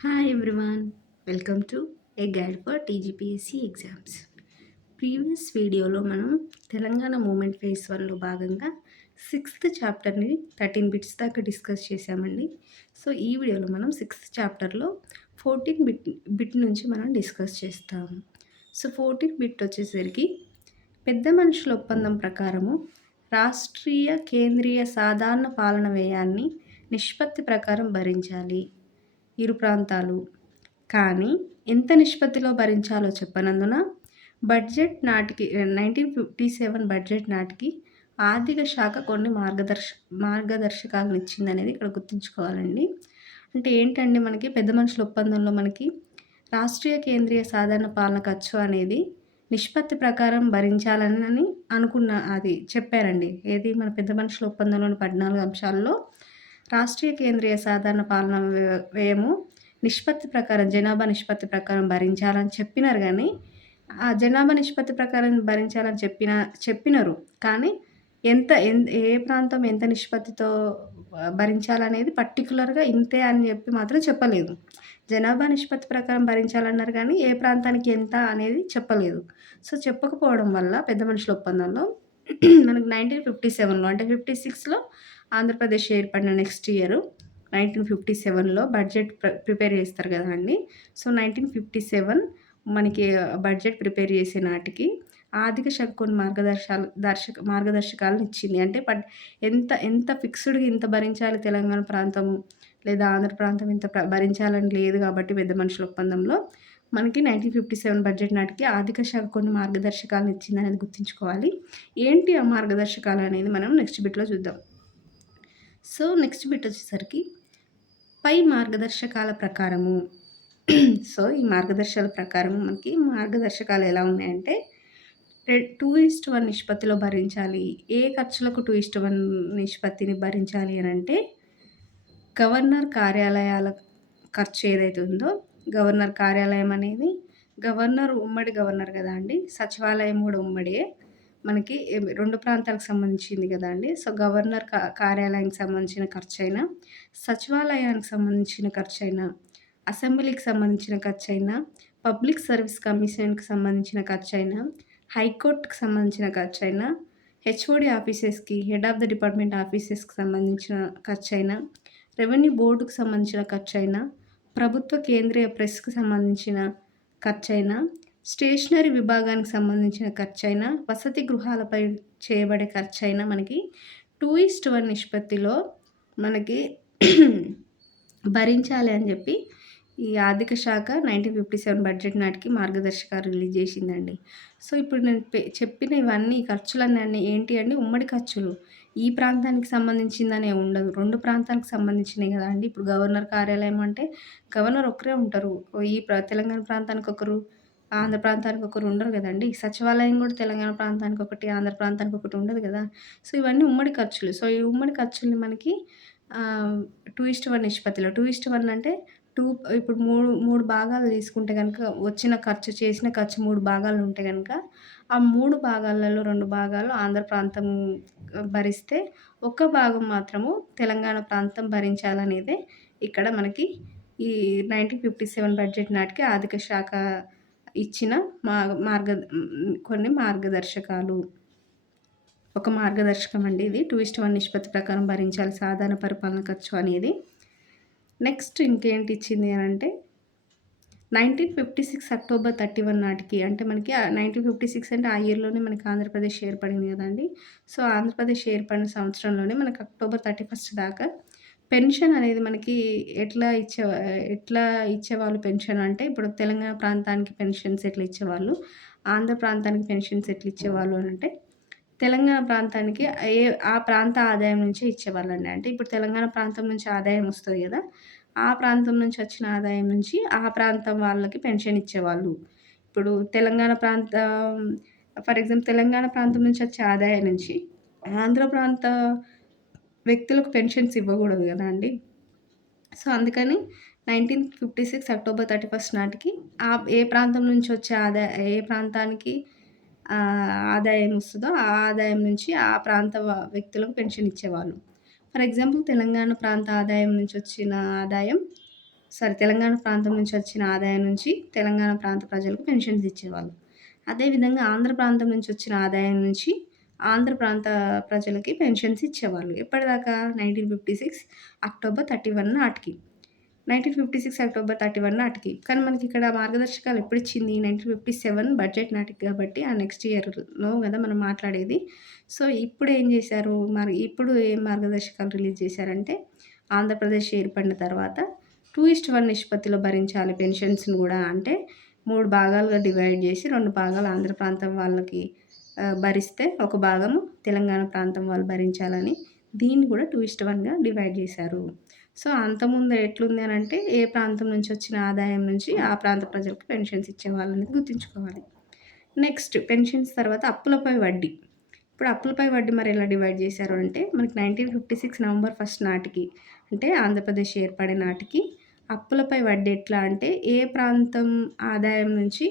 Hi everyone, welcome to a guide for TGPSC exams. Previous వీడియోలో మనం Telangana moment phase 1లో భాగంగా sixth చాప్టర్ని 13 bits దాకా discuss చేశామండి. సో ఈ వీడియోలో మనం సిక్స్త్ చాప్టర్లో 14 బిట్ నుంచి మనం డిస్కస్ చేస్తాము. సో 14 బిట్ వచ్చేసరికి పెద్ద మనుషుల ఒప్పందం ప్రకారము రాష్ట్రీయ కేంద్రీయ సాధారణ పాలన వ్యయాన్ని నిష్పత్తి ప్రకారం భరించాలి ఇరు ప్రాంతాలు. కానీ ఎంత నిష్పత్తిలో భరించాలో చెప్పనందున బడ్జెట్ నాటికి 1957 బడ్జెట్ నాటికి ఆర్థిక శాఖ కొన్ని మార్గదర్శకాలను ఇచ్చిందనేది ఇక్కడ గుర్తుంచుకోవాలండి. అంటే ఏంటంటే మనకి పెద్ద మనుషుల ఒప్పందంలో మనకి రాష్ట్రీయ కేంద్రీయ సాధారణ పాలన ఖర్చు అనేది నిష్పత్తి ప్రకారం భరించాలని అది చెప్పారండి. ఏది మన పెద్ద మనుషుల ఒప్పందంలోని 14 అంశాల్లో రాష్ట్రీయ కేంద్రీయ సాధారణ పాలన వ్యయము నిష్పత్తి ప్రకారం జనాభా నిష్పత్తి ప్రకారం భరించాలని చెప్పినారు గానీ, ఆ జనాభా నిష్పత్తి ప్రకారం భరించాలని చెప్పినారు. కానీ ఏ ప్రాంతం ఎంత నిష్పత్తితో భరించాలనేది పర్టిక్యులర్‌గా ఇంతే అని చెప్పి మాత్రం చెప్పలేదు. జనాభా నిష్పత్తి ప్రకారం భరించాలన్నారు కానీ, ఏ ప్రాంతానికి ఎంత అనేది చెప్పలేదు. సో, చెప్పకపోవడం వల్ల పెద్ద మనుషుల ఒప్పందంలో మనకు 1957లో అంటే 56లో ఆంధ్రప్రదేశ్ ఏర్పడిన నెక్స్ట్ ఇయర్ 1957లో బడ్జెట్ ప్రిపేర్ చేస్తారు కదండీ. సో 1957 మనకి బడ్జెట్ ప్రిపేర్ చేసే నాటికి ఆర్థిక శాఖ కొన్ని మార్గదర్శకాలను ఇచ్చింది. అంటే ఎంత ఎంత ఫిక్స్‌డ్‌గా ఇంత భరించాలి తెలంగాణ ప్రాంతము లేదా ఆంధ్ర ప్రాంతం ఇంత భరించాలని లేదు కాబట్టి పెద్ద మనుషుల ఒప్పందంలో మనకి 1957 బడ్జెట్ నాటికి ఆర్థిక శాఖ కొన్ని మార్గదర్శకాలను ఇచ్చిందనేది గుర్తుంచుకోవాలి. ఏంటి ఆ మార్గదర్శకాలు అనేది మనం నెక్స్ట్ బిట్‌లో చూద్దాం. సో నెక్స్ట్ బిట్ వచ్చేసరికి పై మార్గదర్శకాల ప్రకారము సో ఈ మార్గదర్శకాల ప్రకారము మనకి మార్గదర్శకాలు ఎలా ఉన్నాయంటే 2:1 నిష్పత్తిలో భరించాలి. ఏ ఖర్చులకు 2:1 నిష్పత్తిని భరించాలి అనంటే గవర్నర్ కార్యాలయాల ఖర్చు ఏదైతే ఉందో గవర్నర్ కార్యాలయం అనేది ఉమ్మడి గవర్నర్ కదా అండి. సచివాలయం కూడా ఉమ్మడియే. మనకి 2 ప్రాంతాలకు సంబంధించింది కదండీ. సో, గవర్నర్ కార్యాలయానికి సంబంధించిన ఖర్చయినా, సచివాలయానికి సంబంధించిన ఖర్చయినా, అసెంబ్లీకి సంబంధించిన ఖర్చయినా, పబ్లిక్ సర్వీస్ కమిషన్‌కి సంబంధించిన ఖర్చయినా, హైకోర్ట్‌కి సంబంధించిన ఖర్చయినా, హెచ్ఓడి ఆఫీసెస్‌కి హెడ్ ఆఫ్ ద డిపార్ట్మెంట్ ఆఫీసెస్‌కి సంబంధించిన ఖర్చయినా, రెవెన్యూ బోర్డుకు సంబంధించిన ఖర్చయినా, ప్రభుత్వ కేంద్రీయ ప్రెస్‌కి సంబంధించిన ఖర్చయినా, స్టేషనరీ విభాగానికి సంబంధించిన ఖర్చయినా, వసతి గృహాలపై చేయబడే ఖర్చయినా మనకి 2:1 నిష్పత్తిలో మనకి భరించాలి అని చెప్పి ఈ ఆర్థిక శాఖ 1957 బడ్జెట్ నాటికి మార్గదర్శకాలు రిలీజ్ చేసిందండి. సో, ఇప్పుడు నేను చెప్పిన ఇవన్నీ ఖర్చులన్నీ ఏంటి అంటే ఉమ్మడి ఖర్చులు. ఈ ప్రాంతానికి సంబంధించిందనే ఉండదు. 2 ప్రాంతాలకు సంబంధించినయి గదండీ. ఇప్పుడు గవర్నర్ కార్యాలయం అంటే గవర్నర్ ఒక్కరే ఉంటారు. తెలంగాణ ప్రాంతానికి ఒకరు, ఆంధ్ర ప్రాంతానికి ఒకరు ఉండరు గదండీ. సచివాలయం గూడా తెలంగాణ ప్రాంతానికి ఒకటి, ఆంధ్ర ప్రాంతానికి ఒకటి ఉండదు గదా! సో, ఇవన్నీ ఉమ్మడి ఖర్చులు. సో, ఈ ఉమ్మడి ఖర్చుల్ని మనకి 2:1 నిష్పత్తిలో 2:1 అంటే ఇప్పుడు 3 భాగాలు తీసుకుంటే గనుక చేసిన ఖర్చు 3 భాగాలు ఉంటే గనుక, ఆ 3 భాగాలలో 2 భాగాలు ఆంధ్ర ప్రాంతం భరిస్తే, ఒక భాగం మాత్రము తెలంగాణ ప్రాంతం భరించాలనేదే ఇక్కడ మనకి ఈ 1957 బడ్జెట్ నాటికి ఆర్థిక శాఖ ఇచ్చిన మా మార్గ కొన్ని మార్గదర్శకాలు. ఒక మార్గదర్శకం అండి ఇది. 2:1 నిష్పత్తి ప్రకారం భరించాలి సాధారణ పరిపాలన ఖర్చు అనేది. నెక్స్ట్ ఇంకేంటి ఇచ్చింది అనంటే 1956 అక్టోబర్ 31 నాటికి అంటే మనకి 1956 అంటే ఆ ఇయర్‌లోనే మనకి ఆంధ్రప్రదేశ్ ఏర్పడింది గదండీ. సో, ఆంధ్రప్రదేశ్ ఏర్పడిన సంవత్సరంలోనే మనకి అక్టోబర్ 31 దాకా పెన్షన్ అనేది మనకి ఎట్లా ఇచ్చేవాళ్ళు పెన్షన్ అంటే, ఇప్పుడు తెలంగాణ ప్రాంతానికి పెన్షన్స్ ఎట్లా ఇచ్చేవాళ్ళు, ఆంధ్ర ప్రాంతానికి పెన్షన్స్ ఎట్లా ఇచ్చేవాళ్ళు అనంటే, తెలంగాణ ప్రాంతానికి ఆ ప్రాంత ఆదాయం నుంచే ఇచ్చేవాళ్ళండి. అంటే ఇప్పుడు తెలంగాణ ప్రాంతం నుంచి ఆదాయం వస్తది గదా! ఆ ప్రాంతం నుంచి వచ్చిన ఆదాయం నుంచి ఆ ప్రాంతం వాళ్ళకి పెన్షన్ ఇచ్చేవాళ్ళు. ఇప్పుడు తెలంగాణ ప్రాంతం ఫర్ ఎగ్జాంపుల్ తెలంగాణ ప్రాంతం నుంచి వచ్చే ఆదాయం నుంచి ఆంధ్ర ప్రాంత వ్యక్తులకు పెన్షన్స్ ఇవ్వగూడదు గదండీ! సో, అందుకని 1956 అక్టోబర్ 31 నాటికి ఏ ప్రాంతం నుంచి వచ్చే ఏ ప్రాంతానికి ఆదాయం వస్తదో, ఆ ఆదాయం నుంచి ఆ ప్రాంత వ్యక్తులకు పెన్షన్ ఇచ్చేవాళ్ళు. ఫర్ ఎగ్జాంపుల్ తెలంగాణ ప్రాంత ఆదాయం నుంచి వచ్చిన ఆదాయం తెలంగాణ ప్రాంతం నుంచి వచ్చిన ఆదాయం నుంచి తెలంగాణ ప్రాంత ప్రజలకు పెన్షన్స్ ఇచ్చేవాళ్ళు. అదేవిధంగా ఆంధ్ర ప్రాంతం నుంచి వచ్చిన ఆదాయం నుంచి ఆంధ్ర ప్రాంత ప్రజలకి పెన్షన్స్ ఇచ్చేవాళ్ళు. ఎప్పటిదాకా? 1956 అక్టోబర్ 31 నాటికి. 1956 అక్టోబర్ 31 నాటికి. కానీ మనకిక్కడ మార్గదర్శకాలు ఎప్పుడిచ్చింది? 1957 బడ్జెట్ నాటికి కాబట్టి ఆ నెక్స్ట్ ఇయర్‌లో గదా మనం మాట్లాడేది. సో, ఇప్పుడేం జేశారు? మరి ఇప్పుడు ఏం మార్గదర్శకాలు రిలీజ్ చేశారంటే, ఆంధ్రప్రదేశ్ ఏర్పడిన తర్వాత 2:1 నిష్పత్తిలో భరించాలి పెన్షన్స్‌ని గూడా. అంటే 3 భాగాలుగా డివైడ్ జేసి 2 భాగాలు ఆంధ్ర ప్రాంతం వాళ్ళకి భరిస్తే, ఒక భాగము తెలంగాణ ప్రాంతం వాళ్ళు భరించాలని దీన్ని గూడా 2:1గా డివైడ్ జేశారు. సో, అంతకుముందు ఎట్లుంది అనంటే, ఏ ప్రాంతం నుంచి వచ్చిన ఆదాయం నుంచి ఆ ప్రాంత ప్రజలకు పెన్షన్స్ ఇచ్చేవాళ్ళనేది గుర్తుంచుకోవాలి. నెక్స్ట్ పెన్షన్స్ తర్వాత అప్పులపై వడ్డీ. ఇప్పుడు అప్పులపై వడ్డీ మరి ఎలా డివైడ్ చేశారు అంటే, మనకి 1956 నవంబర్ 1 నాటికి, అంటే ఆంధ్రప్రదేశ్ ఏర్పడే నాటికి అప్పులపై వడ్డీ ఎట్లా అంటే, ఏ ప్రాంతం ఆదాయం నుంచి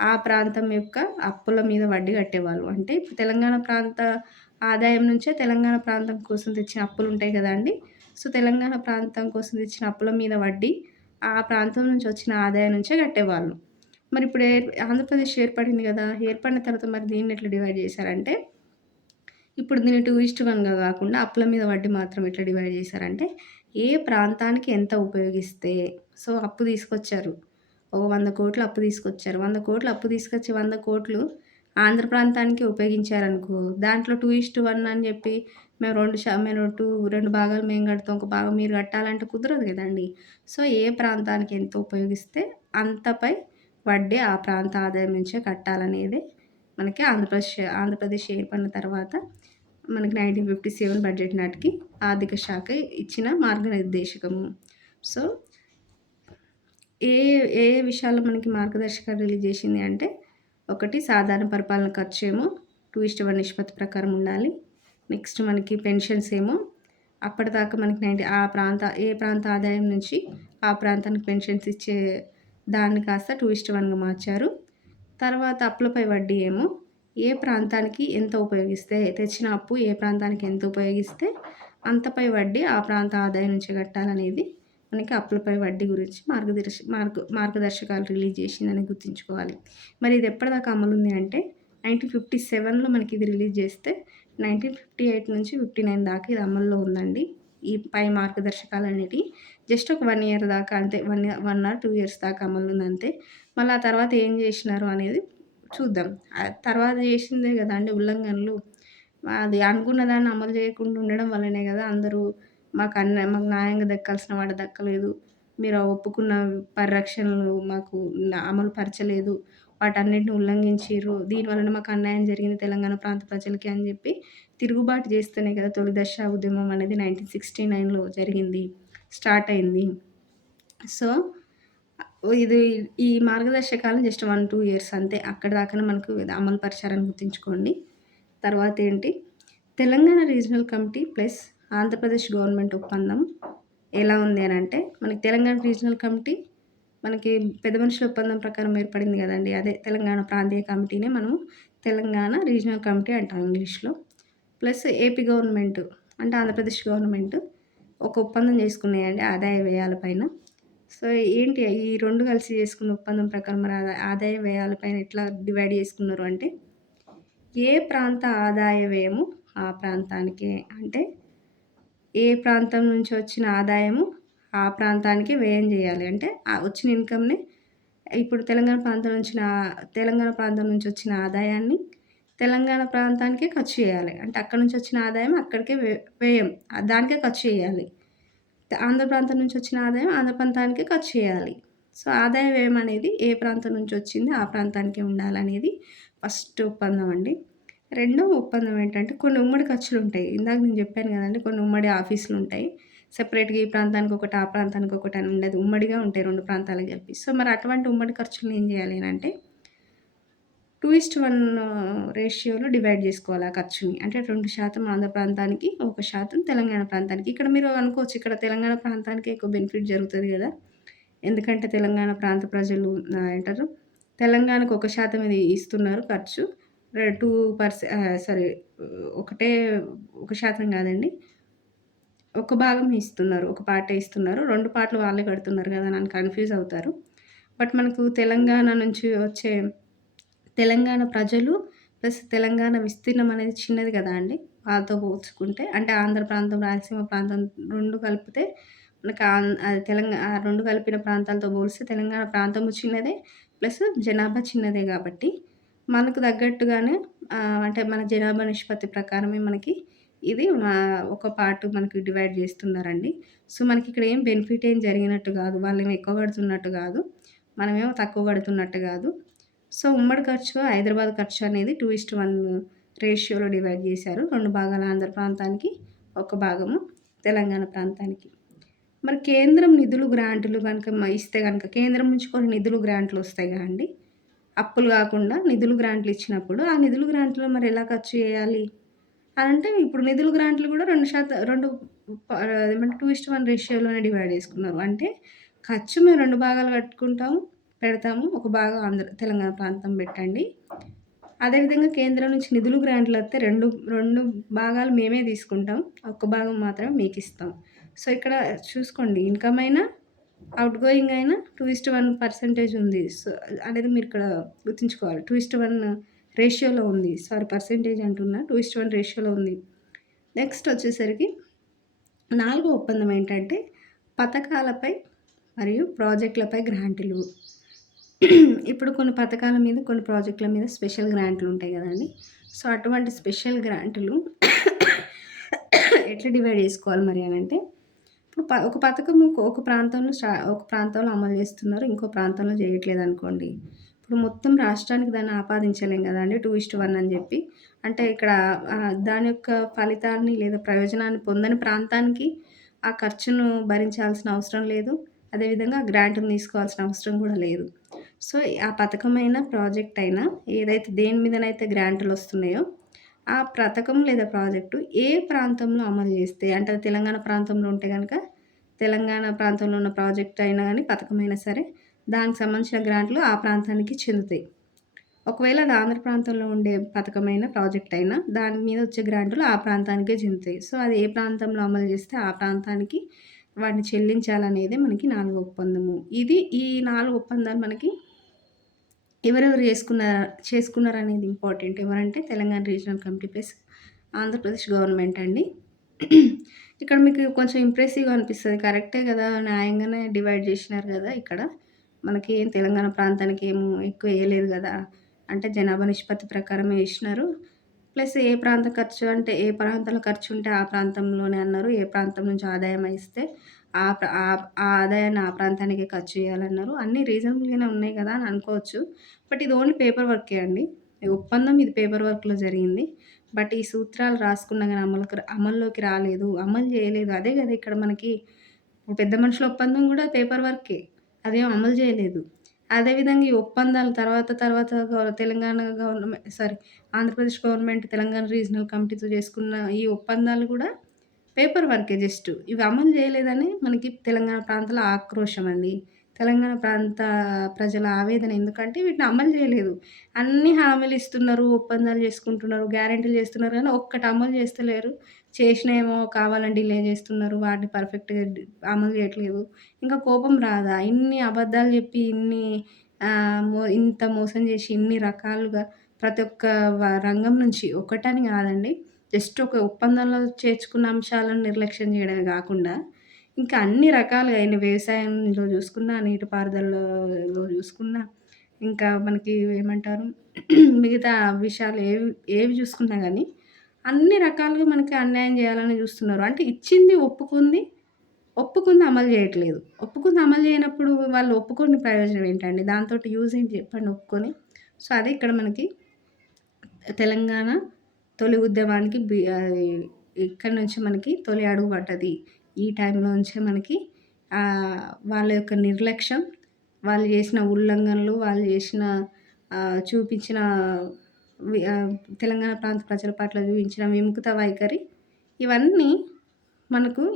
ఆ ప్రాంతం యొక్క అప్పుల మీద వడ్డీ కట్టేవాళ్ళు. అంటే ఇప్పుడు తెలంగాణ ప్రాంత ఆదాయం నుంచే తెలంగాణ ప్రాంతం కోసం తెచ్చిన అప్పులుంటాయి గదండీ! సో, తెలంగాణ ప్రాంతం కోసం తెచ్చిన అప్పుల మీద వడ్డీ ఆ ప్రాంతం నుంచి వచ్చిన ఆదాయం నుంచే కట్టేవాళ్ళు. మరిప్పుడు ఆంధ్రప్రదేశ్ ఏర్పడింది గదా! ఏర్పడిన తర్వాత మరి దీన్ని ఎట్లా డివైడ్ చేశారంటే, ఇప్పుడు దీన్ని 2:1గా గాకుండా అప్పుల మీద వడ్డీ మాత్రం ఎట్లా డివైడ్ చేశారంటే, ఏ ప్రాంతానికి ఎంత ఉపయోగిస్తే, సో, అప్పు తీసుకొచ్చారు. ఓ 100,00,00,000 అప్పు తీసుకొచ్చారు. 100,00,00,000 అప్పు తీసుకొచ్చి 100,00,00,000 ఆంధ్ర ప్రాంతానికి ఉపయోగించారనుకో, దాంట్లో 2:1 అని జెప్పి మేము 2 భాగాలు మేము కడతాం, ఒక భాగం మీరు కట్టాలంటే కుదరదు గదండీ! సో, ఏ ప్రాంతానికి ఎంత ఉపయోగిస్తే అంతపై వడ్డీ ఆ ప్రాంత ఆదాయం నుంచే కట్టాలనేదే మనకి ఆంధ్రప్రదేశ్ ఏర్పడిన తర్వాత మనకి 1957 బడ్జెట్ నాటికి ఆర్థిక శాఖ ఇచ్చిన మార్గనిర్దేశకము. సో, ఏ ఏ విషయాల్లో మనకి మార్గదర్శకాలు రిలీజ్ చేసింది అంటే, ఒకటి సాధారణ పరిపాలన ఖర్చేమో 2:1 నిష్పత్తి ప్రకారం ఉండాలి. నెక్స్ట్ మనకి పెన్షన్స్ ఏమో అప్పటిదాకా మనకి ఏ ప్రాంత ఆదాయం నుంచి ఆ ప్రాంతానికి పెన్షన్స్ ఇచ్చే దాన్ని కాస్త 2:1గా మార్చారు. తర్వాత అప్పులపై వడ్డీ ఏమో ఏ ప్రాంతానికి ఎంత ఉపయోగిస్తే, తెచ్చిన అప్పు ఏ ప్రాంతానికి ఎంత ఉపయోగిస్తే అంతపై వడ్డీ ఆ ప్రాంత ఆదాయం నుంచి కట్టాలనేది మనకి అప్పులపై వడ్డీ గురించి మార్గదర్శకాలు రిలీజ్ చేసిందని గుర్తుంచుకోవాలి. మరి ఇది ఎప్పటిదాకా అమలుంది అంటే, 1957లో మనకి ఇది రిలీజ్ చేస్తే 1958 నుంచి 59 దాకా ఇది అమల్లో ఉందండి. ఈ పై మార్గదర్శకాలనేటియి జస్ట్ ఒక 1 ఇయర్ దాకా, అంతే 1 ఆర్ 2 ఇయర్స్ దాకా అమలుందంతే. మళ్ళీ ఆ తర్వాత ఏం చేసినారు అనేది చూద్దాం. తర్వాత చేసిందే గదండీ ఉల్లంఘనలు. అది అనుకున్న దాన్ని అమలు చేయకుండా ఉండడం వల్లనే గదా అందరూ మాకు న్యాయంగా దక్కాల్సిన వాట దక్కలేదు. మీరు ఒప్పుకున్న పరిరక్షణలు మాకు అమలు పరచలేదు. వాటన్నిటిని ఉల్లంఘించిర్రు. దీనివలన మాకు అన్యాయం జరిగింది తెలంగాణ ప్రాంత ప్రజలకి అని జెప్పి తిరుగుబాటు చేస్తేనే కదా తొలి దశ ఉద్యమం అనేది 1969లో జరిగింది. స్టార్ట్ అయింది. సో, ఇది ఈ మార్గదర్శకాలు జస్ట్ 1, 2 ఇయర్స్ అంతే. అక్కడి దాకానే మనకు అమలు పరిచారని గుర్తుంచుకోండి. తర్వాతేంటి, Telangana regional committee plus Andhra Pradesh government ఒప్పందం ఎలా ఉంది అనంటే, మనకి తెలంగాణ రీజనల్ కమిటీ మనకి పెద్ద మనుషుల ఒప్పందం ప్రకారం ఏర్పడింది గదండీ! అదే తెలంగాణ ప్రాంతీయ కమిటీనే మనము తెలంగాణ రీజనల్ కమిటీ అంటాం ఇంగ్లీష్‌లో. ప్లస్ ఏపీ గవర్నమెంట్ అంటే ఆంధ్రప్రదేశ్ గవర్నమెంట్ ఒక ఒప్పందం చేసుకున్నాయండి ఆదాయ వ్యయాల పైన. సో, ఏంటి ఈ 2 కలిసి చేసుకున్న ఒప్పందం ప్రకారం మరి ఆదాయ వ్యయాల పైన ఎట్లా డివైడ్ చేసుకున్నారు అంటే, ఏ ప్రాంత ఆదాయ వ్యయము ఆ ప్రాంతానికే. అంటే ఏ ప్రాంతం నుంచి వచ్చిన ఆదాయము ఆ ప్రాంతానికి వ్యయం చేయాలి. అంటే వచ్చిన ఇన్‌కమ్‌ని ఇప్పుడు తెలంగాణ ప్రాంతం నుంచి వచ్చిన ఆదాయాన్ని తెలంగాణ ప్రాంతానికే ఖర్చు చేయాలి. అంటే అక్కడి నుంచి వచ్చిన ఆదాయం అక్కడికే వ్యయం. దానికే ఖర్చు చేయాలి. ఆంధ్ర ప్రాంతం నుంచి వచ్చిన ఆదాయం ఆంధ్ర ప్రాంతానికే ఖర్చు చేయాలి. సో, ఆదాయ వ్యయం అనేది ఏ ప్రాంతం నుంచి వచ్చింది ఆ ప్రాంతానికే ఉండాలనేది ఫస్ట్ ఒప్పందం అండి. రెండో ఒప్పందం ఏంటంటే, కొన్ని ఉమ్మడి ఖర్చులుంటాయి. ఇందాక నేను చెప్పాను గదండీ! కొన్ని ఉమ్మడి ఆఫీసులుంటాయి. సెపరేట్‌గా ఈ ప్రాంతానికి ఒకటి, ఆ ప్రాంతానికి ఒకటి అని ఉండదు. ఉమ్మడిగా ఉంటాయి 2 ప్రాంతాలకు కలిపి. సో, మరి అటువంటి ఉమ్మడి ఖర్చులను ఏం చేయాలి అనంటే, 2:1 రేషియోలో డివైడ్ జేసుకోవాలి ఆ ఖర్చుని. అంటే 2% ఆంధ్ర ప్రాంతానికి, 1% తెలంగాణ ప్రాంతానికి. ఇక్కడ మీరు అనుకోవచ్చు, ఇక్కడ తెలంగాణ ప్రాంతానికే ఎక్కువ బెనిఫిట్ జరుగుతది గదా! ఎందుకంటే తెలంగాణ ప్రాంత ప్రజలు ఏమంటారు, తెలంగాణకు 1% ఇది ఇస్తున్నారు ఖర్చు. 2 సారీ, ఒకటే 1% గాదండి. ఒక భాగం ఇస్తున్నారు. ఒక పార్టే ఇస్తున్నారు. 2 పార్ట్‌లు వాళ్ళే కడుతున్నారు గదా! అని కన్‌ఫ్యూజ్ అవుతారు. బట్ మనకు తెలంగాణ నుంచి వచ్చే తెలంగాణ ప్రజలు ప్లస్ తెలంగాణ విస్తీర్ణం అనేది చిన్నది గదా అండి! వాళ్ళతో పోల్చుకుంటే. అంటే ఆంధ్ర ప్రాంతం, రాయలసీమ ప్రాంతం 2 కలిపితే మనకు అది 2 కలిపిన ప్రాంతాలతో పోలిస్తే తెలంగాణ ప్రాంతము చిన్నదే. ప్లస్ జనాభా చిన్నదే గాబట్టి, మనకు తగ్గట్టుగానే అంటే మన జనాభా నిష్పత్తి ప్రకారమే మనకి ఇది ఒక పార్ట్ మనకి డివైడ్ జేస్తున్నారండి. సో, మనకిక్కడ ఏం బెనిఫిట్ ఏం జరిగినట్టు గాదు. వాళ్ళేమో ఎక్కువ కడుతున్నట్టు గాదు. మనమేమో తక్కువ కడుతున్నట్టు గాదు. సో, ఉమ్మడి ఖర్చు హైదరాబాద్ ఖర్చు అనేది 2:1 రేషియోలో డివైడ్ జేశారు. 2 భాగాలు ఆంధ్ర ప్రాంతానికి, ఒక భాగము తెలంగాణ ప్రాంతానికి. మరి కేంద్రం నిధులు, గ్రాంటులు గనుక ఇస్తే గనుక కేంద్రం నుంచి కొన్ని నిధులు, గ్రాంట్‌లొస్తాయి గదండీ! అప్పులు గాకుండా నిధులు, గ్రాంట్‌లు ఇచ్చినప్పుడు, ఆ నిధులు, గ్రాంట్‌లు మరి ఎలా ఖర్చు చేయాలి? అనంటే ఇప్పుడు నిధులు, గ్రాంట్‌లు గూడా 2 ఏమంటే 2:1 రేషియోలోనే డివైడ్ జేసుకున్నారు. అంటే ఖర్చు మేము 2 భాగాలు కట్టుకుంటాము, పెడతాము. ఒక భాగం తెలంగాణ ప్రాంతం పెట్టండి. అదేవిధంగా కేంద్రం నుంచి నిధులు, గ్రాంట్‌లొస్తే 2 భాగాలు మేమే తీసుకుంటాం. ఒక్క భాగం మాత్రమే మీకిస్తాం. సో, ఇక్కడ చూసుకోండి ఇన్‌కమ్ అయినా, ఔట్ గోయింగ్ అయినా 2:1 పర్సెంటేజ్ ఉంది. సో, అనేది మీరిక్కడ గుర్తుంచుకోవాలి. 2:1 రేషియోలో ఉంది. సారీ పర్సెంటేజ్ అంటున్నా. 2:1 రేషియోలో ఉంది. నెక్స్ట్ వచ్చేసరికి నాలుగో ఒప్పందం ఏంటంటే, పథకాలపై మరియు ప్రాజెక్ట్‌లపై గ్రాంటులు. ఇప్పుడు కొన్ని పథకాల మీద, కొన్ని ప్రాజెక్ట్‌ల మీద స్పెషల్ గ్రాంటులు ఉంటాయి గదండీ! సో, అటువంటి స్పెషల్ గ్రాంటులు ఎట్లా డివైడ్ జేసుకోవాలి మరి అనంటే, ఇప్పుడు ఒక పథకము ఒక ప్రాంతంలో అమలు జేస్తున్నారు. ఇంకో ప్రాంతంలో జేయట్లేదనుకోండి. ఇప్పుడు మొత్తం రాష్ట్రానికి దాన్ని ఆపాదించలేం గదండీ! 2:1 అని జెప్పి. అంటే ఇక్కడ దాని యొక్క ఫలితాన్ని లేదా ప్రయోజనాన్ని పొందని ప్రాంతానికి ఆ ఖర్చును భరించాల్సిన అవసరం లేదు. అదేవిధంగా గ్రాంట్‌ని తీసుకోవాల్సిన అవసరం గూడా లేదు. సో, ఆ పథకమైనా, ప్రాజెక్ట్ అయినా ఏదైతే దేని మీదనైతే గ్రాంటులొస్తున్నాయో, ఆ పథకం లేదా ప్రాజెక్టు ఏ ప్రాంతంలో అమలు జేస్తే అంటే అది తెలంగాణ ప్రాంతంలో ఉంటే గనక, తెలంగాణ ప్రాంతంలో ఉన్న ప్రాజెక్ట్ అయినా గానీ, పథకమైనా సరే, దానికి సంబంధించిన గ్రాంట్‌లు ఆ ప్రాంతానికి చెందుతాయి. ఒకవేళ అది ఆంధ్ర ప్రాంతంలో ఉండే పథకమైన, ప్రాజెక్ట్ అయినా దాని మీద వచ్చే గ్రాంటులు ఆ ప్రాంతానికే చెందుతాయి. సో, అది ఏ ప్రాంతంలో అమలు చేస్తే ఆ ప్రాంతానికి వాటిని చెల్లించాలనేదే మనకి 4 ఒప్పందము. ఈ 4 ఒప్పందాలు మనకి ఎవరెవరు చేసుకున్నారనేది ఇంపార్టెంట్. ఎవరంటే Telangana regional committee plus Andhra Pradesh government అండి. ఇక్కడ మీకు కొంచెం ఇంప్రెసివ్‌గా అనిపిస్తది. కరెక్టే గదా! న్యాయంగానే డివైడ్ జేషినారు గదా! ఇక్కడ. మనకి ఏం తెలంగాణ ప్రాంతానికి ఎక్కువ ఎయలేదు గదా! అంటే జనాభా నిష్పత్తి ప్రకారమే ఏషినారు. ప్లస్ ఏ ప్రాంత ఖర్చు అంటే ఏ ప్రాంతంలో ఖర్చుంటే ఆ ప్రాంతంలోనే అన్నారు. ఏ ప్రాంతం నుంచి ఆదాయం ఇస్తే ఆ ఆదాయాన్ని ఆ ప్రాంతానికే ఖర్చు చేయాలన్నారు. అన్నీ రీజనబుల్‌గానే ఉన్నాయి గదా! అని అనుకోవచ్చు. బట్ ఇది ఓన్లీ పేపర్ వర్కే అండి. ఈ ఒప్పందం ఇది పేపర్ వర్క్‌లో జరిగింది. బట్ ఈ సూత్రాలు రాసుకున్నా గాని అమల్లోకి రాలేదు. అమలు చేయలేదు. అదే గదా! ఇక్కడ మనకి పెద్ద మనుషుల ఒప్పందం గూడా పేపర్ వర్కే. అదేం అమలు చేయలేదు. అదేవిధంగా ఈ ఒప్పందాలు తర్వాత తెలంగాణ ఆంధ్రప్రదేశ్ గవర్నమెంట్ తెలంగాణ రీజనల్ కమిటీతో చేసుకున్న ఈ ఒప్పందాలు గూడా పేపర్ వర్కే జస్ట్. ఇవి అమలు చేయలేదని మనకి తెలంగాణ ప్రాంతాల ఆక్రోశం అండి. తెలంగాణ ప్రాంత ప్రజల ఆవేదన ఎందుకంటే వీటిని అమలు చేయలేదు. అన్ని హామీలిస్తున్నారు, ఒప్పందాలు చేసుకుంటున్నారు, గ్యారంటీలు చేస్తున్నారు గానీ ఒక్కటి అమలు చేస్తలేరు. చేసినేమో కావాలని డిలే చేస్తున్నారు. వాటిని పర్ఫెక్ట్‌గా అమలు చేయట్లేదు. ఇంకా కోపం రాదా? ఇన్ని అబద్ధాలు చెప్పి, ఇన్ని ఇంత మోసం చేసి, ఇన్ని రకాలుగా ప్రతి ఒక్క రంగం నుంచి ఒకటని కాదండి. జస్ట్ ఒక ఒప్పందంలో చేర్చుకున్న అంశాలను నిర్లక్ష్యం చేయడమే గాకుండా, ఇంకా అన్ని రకాలుగా వ్యవసాయంలో చూసుకున్నా, నీటిపారుదలలో చూసుకున్నా, ఇంకా మనకి ఏమంటారు మిగతా విషయాలు ఏవి చూసుకున్నా గానీ, అన్ని రకాలుగా మనకి అన్యాయం చేయాలని చూస్తున్నారు. అంటే ఇచ్చింది ఒప్పుకుంది అమలు చేయట్లేదు. ఒప్పుకుంది అమలు చేయనప్పుడు వాళ్ళు ఒప్పుకోని ప్రయోజనం ఏంటండి? దాంతోటి యూజ్ ఏంటి చెప్పండి ఒప్పుకొని? సో, అది ఇక్కడ మనకి తెలంగాణ తొలి ఉద్యమానికి ఇక్కడి నుంచి మనకి తొలి అడుగు పడ్డది. ఈ టైంలో నుంచే మనకి వాళ్ళ యొక్క నిర్లక్ష్యం, వాళ్ళు చేసిన ఉల్లంఘనలు, వాళ్ళు చేసిన చూపించిన తెలంగాణ ప్రాంత ప్రజల పట్ల చూపించిన విముఖత వైఖరి ఇవన్నీ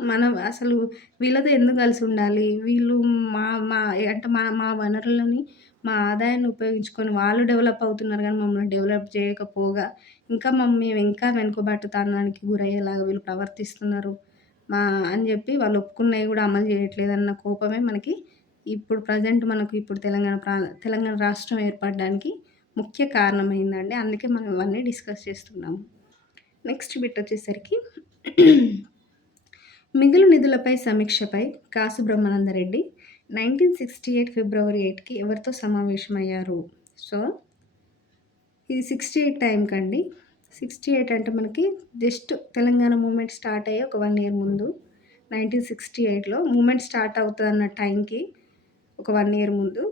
మనం అసలు వీళ్ళతో ఎందుకు కలిసి ఉండాలి? వీళ్ళు మా మా అంటే మా వనరులని, మా ఆదాయాన్ని ఉపయోగించుకొని వాళ్ళు డెవలప్ అవుతున్నారు గానీ, మమ్మల్ని డెవలప్ చేయకపోగా, మేము ఇంకా వెనుకబాటుతనానికి గురయ్యేలాగా వీళ్ళు ప్రవర్తిస్తున్నారు. మా అని చెప్పి వాళ్ళు ఒప్పుకున్నయి గూడా అమలు చేయట్లేదన్న కోపమే మనకి ఇప్పుడు ప్రెజెంట్ మనకు ఇప్పుడు తెలంగాణ రాష్ట్రం ఏర్పడడానికి ముఖ్య కారణమైందండి. అందుకే మనం ఇవన్నీ డిస్కస్ చేస్తున్నాము. నెక్స్ట్ బిట్ వచ్చేసరికి మిగులు నిధులపై సమీక్షపై కాసు బ్రహ్మానందరెడ్డి 1968 ఫిబ్రవరి 8కి ఎవరితో సమావేశమయ్యారు? సో, ఇది 68 టైంకండి. 68 అంటే మనకి జస్ట్ తెలంగాణ మూవ్‌మెంట్ స్టార్ట్ అయ్యి ఒక 1 ఇయర్ ముందు 1968లో మూవ్‌మెంట్ స్టార్ట్ అవుతదన్న టైంకి ఒక 1 ఇయర్ ముందు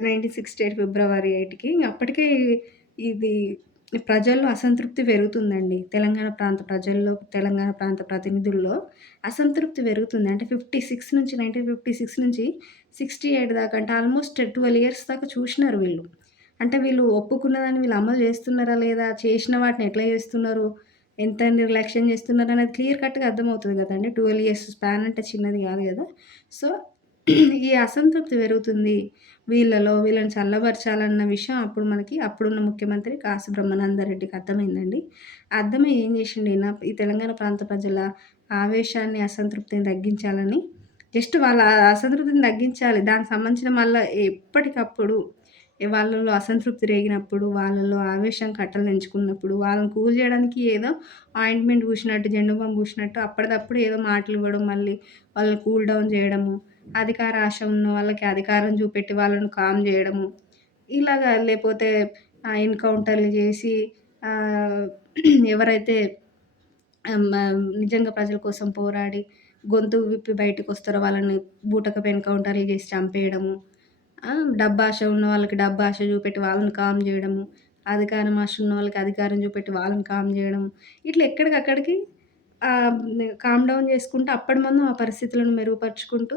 1968 ఫిబ్రవరి 8కి అప్పటికే ఇది ప్రజల్లో అసంతృప్తి పెరుగుతుందండి. తెలంగాణ ప్రాంత ప్రజల్లో, తెలంగాణ ప్రాంత ప్రతినిధుల్లో అసంతృప్తి పెరుగుతుంది. అంటే 56 నుంచి 1956 నుంచి 68 దాకా అంటే ఆల్మోస్ట్ 12 ఇయర్స్ దాకా చూషినారు వీళ్ళు. అంటే వీళ్ళు ఒప్పుకున్న దాన్ని వీళ్ళు అమలు చేస్తున్నారా లేదా? చేసిన వాటిని ఎట్లా చేస్తున్నారు? ఎంత నిర్లక్ష్యం చేస్తున్నారనేది క్లియర్ కట్‌గా అర్థమవుతది గదండీ. 12 ఇయర్స్ స్పాన్ అంటే చిన్నది గాదు గదా! సో, ఈ అసంతృప్తి పెరుగుతుంది. వీళ్ళని చల్లబరచాలన్న విషయం అప్పుడు మనకి అప్పుడున్న ముఖ్యమంత్రి కాసు బ్రహ్మానందరెడ్డికి అర్థమైందండి. అర్థమై ఏం చేశిండు ఈయన ఈ తెలంగాణ ప్రాంత ప్రజల ఆవేశాన్ని, అసంతృప్తిని తగ్గించాలని జస్ట్ వాళ్ళ అసంతృప్తిని తగ్గించాలి. దానికి సంబంధించిన మళ్ళా ఎప్పటికప్పుడు వాళ్ళలో అసంతృప్తి రేగినప్పుడు, వాళ్ళలో ఆవేశం కట్టలుతెంచుకున్నప్పుడు, వాళ్ళని కూల్ జేయడానికి ఏదో ఆయింట్‌మెంట్ పూసినట్టు, జెండు బామ్ పూసినట్టు అప్పటిదప్పుడు ఏదో మాటలివ్వడం, మళ్ళీ వాళ్ళని కూల్ డౌన్ జేయడము, అధికార ఆశ ఉన్న వాళ్ళకి అధికారం చూపెట్టి వాళ్ళను కామ్ జేయడము, ఇలాగా లేపోతే ఎన్‌కౌంటర్‌లు జేసి ఆహ్, ఎవరైతే నిజంగా ప్రజల కోసం పోరాడి గొంతు విప్పి బయటకొస్తారో వాళ్ళని బూటకపు ఎన్‌కౌంటర్‌లు జేసి చంపేయడము. డబ్బాశ ఉన్న వాళ్ళకి డబ్బాశ చూపెట్టి వాళ్ళని కామ్ జేయడము. అధికారం ఆశ ఉన్న వాళ్ళకి అధికారం చూపెట్టి వాళ్ళని కామ్ జేయడం. ఇట్లా ఎక్కడికక్కడికి కామ్ డౌన్ చేసుకుంటూ అప్పటి మందం ఆ పరిస్థితులను మెరుగుపరుచుకుంటూ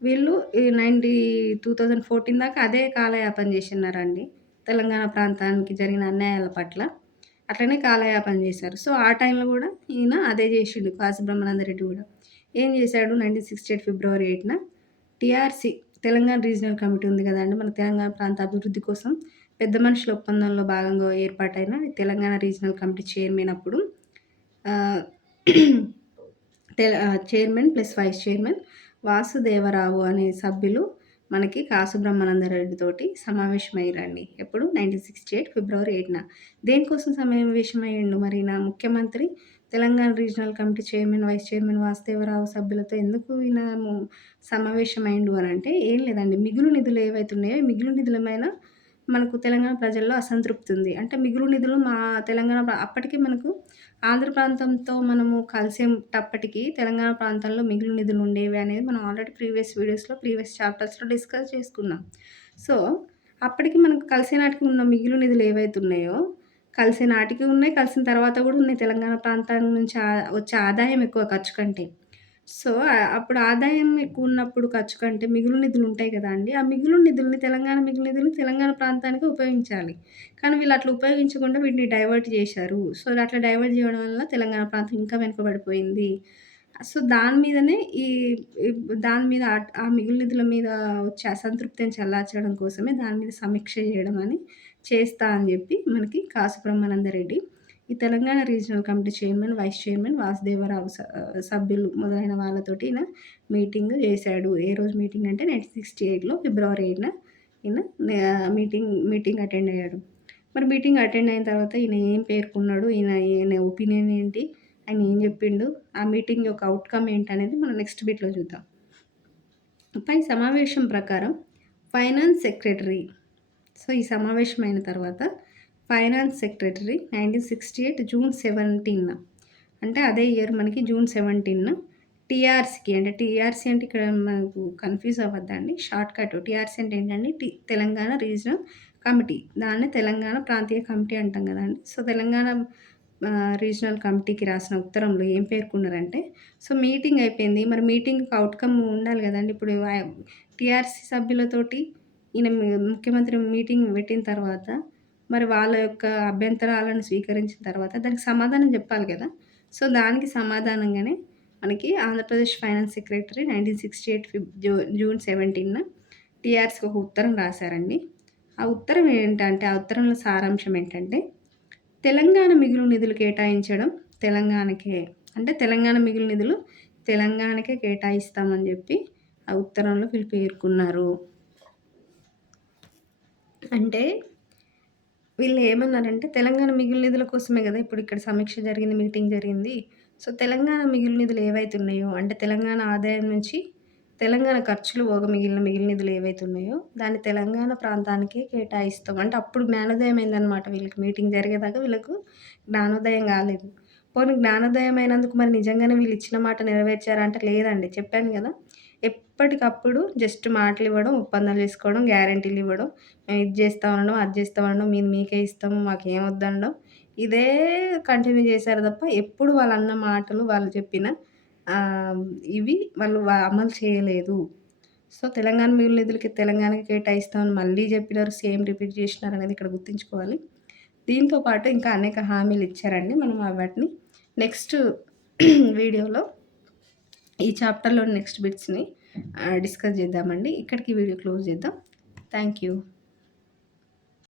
వీళ్ళు ఈ 2014 దాకా అదే కాలయాపన చేసినారండి. తెలంగాణ ప్రాంతానికి జరిగిన అన్యాయాల పట్ల. అట్లనే కాలయాపన చేశారు. సో, ఆ టైంలో గూడా ఈయన అదే జేషిండు కాసు బ్రహ్మానందరెడ్డి గూడా. ఏం చేశాడు 1968 ఫిబ్రవరి 8న టీఆర్‌సీ తెలంగాణ రీజనల్ కమిటీ ఉంది గదండీ! మన తెలంగాణ ప్రాంత అభివృద్ధి కోసం పెద్ద మనుషుల ఒప్పందంలో భాగంగా ఏర్పాటైన తెలంగాణ రీజనల్ కమిటీ చైర్మన్ అప్పుడు ఆహ్, chairman plus vice chairman Vasudevarao అనే సభ్యులు మనకి కాసు బ్రహ్మానందరెడ్డి తోటి సమావేశమయ్యిరండి. ఎప్పుడు 1968 ఫిబ్రవరి 8న. దేనికోసం సమావేశమయ్యిండు మరి ఈయన ముఖ్యమంత్రి Telangana regional committee chairman, vice chairman Vasudevarao సభ్యులతో ఎందుకు ఈయన సమావేశమయ్యిండు అనంటే ఏం లేదండి. మిగులు నిధులు ఏవైతే ఉన్నాయో, ఈ మిగులు నిధుల మీద మనకు తెలంగాణ ప్రజల్లో అసంతృప్తి ఉంది. అంటే మిగులు నిధులు మా తెలంగాణ అప్పటికే మనకు ఆంధ్ర ప్రాంతంతో మనము కలిసేటప్పటికి తెలంగాణ ప్రాంతంలో మిగులు నిధులు ఉండేవి అనేది మనం ఆల్రెడీ ప్రీవియస్ వీడియోస్‌లో, ప్రీవియస్ చాప్టర్స్‌లో డిస్కస్ చేసుకున్నాం. సో, అప్పటికి మనకు కలిసే నాటికి ఉన్న మిగులు నిధులు ఏవైతే ఉన్నాయో, కలిసే నాటికి ఉన్నాయి, కలిసిన తర్వాత గూడా ఉన్నాయి. తెలంగాణ ప్రాంతం నుంచి వచ్చే ఆదాయం ఎక్కువ ఖర్చు కంటే. సో, అప్పుడు ఆదాయం ఎక్కువున్నప్పుడు ఖర్చు కంటే మిగులు నిధులుంటాయి గదండీ! ఆ మిగులు నిధుల్ని తెలంగాణ మిగులు నిధులు తెలంగాణ ప్రాంతానికి ఉపయోగించాలి. కానీ వీళ్ళు అట్లా ఉపయోగించకుండా వీటిని డైవర్ట్ జేశారు. సో, అట్లా డైవర్ట్ జేయడం వల్ల తెలంగాణ ప్రాంతం ఇంకా వెనుకబడిపోయింది. సో, దాని మీదనే ఈ ఈ దాని మీద ఆ మిగులు నిధుల మీద వచ్చే అసంతృప్తిని చల్లార్చడం కోసమే దాని మీద సమీక్ష జేయడం అని చేస్తా అని జెప్పి మనకి కాసు బ్రహ్మానందరెడ్డి ఈ Telangana regional committee chairman, vice chairman Vasudevarao సభ్యులు మొదలైన వాళ్ళతోటి ఈయన మీటింగ్ చేశాడు. ఏ రోజు మీటింగ్ అంటే 1968లో ఫిబ్రవరి 8న ఈయన మీటింగ్ అటెండ్ అయ్యాడు. మరి మీటింగ్ అటెండ్ అయిన తర్వాత ఈయన ఏం పేర్కొన్నాడు? ఈయన ఒపీనియన్ ఏంటి? ఆయన ఏం చెప్పిండు? ఆ మీటింగ్ యొక్క ఔట్‌కమ్ ఏంటనేది మనం నెక్స్ట్ బిట్‌లో చూద్దాం. పై సమావేశం ప్రకారం ఫైనాన్స్ సెక్రటరీ ఈ సమావేశం అయిన తర్వాత ఫైనాన్స్ సెక్రటరీ 1968 జూన్ 17న అంటే అదే ఇయర్ మనకి జూన్ 17న టీఆర్‌సీకి అంటే టీఆర్‌సీ అంటే ఇక్కడ మనకు కన్‌ఫ్యూజ్ అవ్వద్దండి. షార్ట్‌కట్ టీఆర్‌సీ అంటే ఏంటంటే తెలంగాణ రీజనల్ కమిటీ. దాన్ని తెలంగాణ ప్రాంతీయ కమిటీ అంటాం గదండీ! సో, తెలంగాణ రీజనల్ కమిటీకి రాసిన ఉత్తరంలో ఏం పేర్కొన్నారంటే, సో, మీటింగ్ అయిపోయింది. మరి మీటింగ్‌కి ఔట్‌కమ్ ఉండాలి గదండీ! ఇప్పుడు టీఆర్‌సీ సభ్యులతోటి ఈయన ముఖ్యమంత్రి మీటింగ్ పెట్టిన తర్వాత మరి వాళ్ళ యొక్క అభ్యంతరాలను స్వీకరించిన తర్వాత దానికి సమాధానం జెప్పాలి గదా! సో, దానికి సమాధానంగానే మనకి ఆంధ్రప్రదేశ్ ఫైనాన్స్ సెక్రటరీ 1968 జూన్ 17న టీఆర్‌సీకి ఒక ఉత్తరం రాసారండి. ఆ ఉత్తరం ఏంటంటే, ఆ ఉత్తరంలో సారాంశం ఏంటంటే, తెలంగాణ మిగులు నిధులు కేటాయించడం తెలంగాణకే. అంటే తెలంగాణ మిగులు నిధులు తెలంగాణకే కేటాయిస్తామని చెప్పి ఆ ఉత్తరంలో వీళ్ళు పేర్కొన్నారు. అంటే వీళ్ళు ఏమన్నారంటే తెలంగాణ మిగులు నిధుల కోసమే కదా ఇప్పుడు ఇక్కడ సమీక్ష జరిగింది, మీటింగ్ జరిగింది. సో, తెలంగాణ మిగులు నిధులు ఏవైతే ఉన్నాయో అంటే తెలంగాణ ఆదాయం నుంచి తెలంగాణ ఖర్చులు పోగా మిగిలిన నిధులు ఏవైతే ఉన్నాయో దాన్ని తెలంగాణ ప్రాంతానికే కేటాయిస్తాం. అంటే అప్పుడు జ్ఞానోదయం అయిందనమాట వీళ్ళకి. మీటింగ్ జరిగేదాకా వీళ్ళకు జ్ఞానోదయం కాలేదు. పోనీ జ్ఞానోదయం అయినందుకు మరి నిజంగానే వీళ్ళు ఇచ్చిన మాట నెరవేర్చారా అంటే లేదండి. చెప్పాను కదా! ఎప్పటికప్పుడు జస్ట్ మాటలివ్వడం, ఒప్పందాలు చేసుకోవడం, గ్యారంటీలు ఇవ్వడం, మేము ఇది చేస్తామనడం, అది చేస్తామనడం, మీకే ఇస్తాము, మాకేం వద్దనడం. ఇదే కంటిన్యూ చేశారు తప్ప ఎప్పుడు వాళ్ళన్న మాటలు, వాళ్ళు చెప్పిన ఇవి వాళ్ళు అమలు చేయలేదు. సో, తెలంగాణ మిగులు నిధులకి తెలంగాణకి కేటాయిస్తామని మళ్ళీ చెప్పినారు. సేమ్ రిపీట్ చేసినారనేది ఇక్కడ గుర్తుంచుకోవాలి. దీంతో పాటు ఇంకా అనేక హామీలు ఇచ్చారండి. మనం వాటిని నెక్స్ట్ వీడియోలో ఈ చాప్టర్‌లోని నెక్స్ట్ బిట్స్‌ని డిస్కస్ చేద్దామండి. ఇక్కడికి వీడియో క్లోజ్ చేద్దాం. Thank you.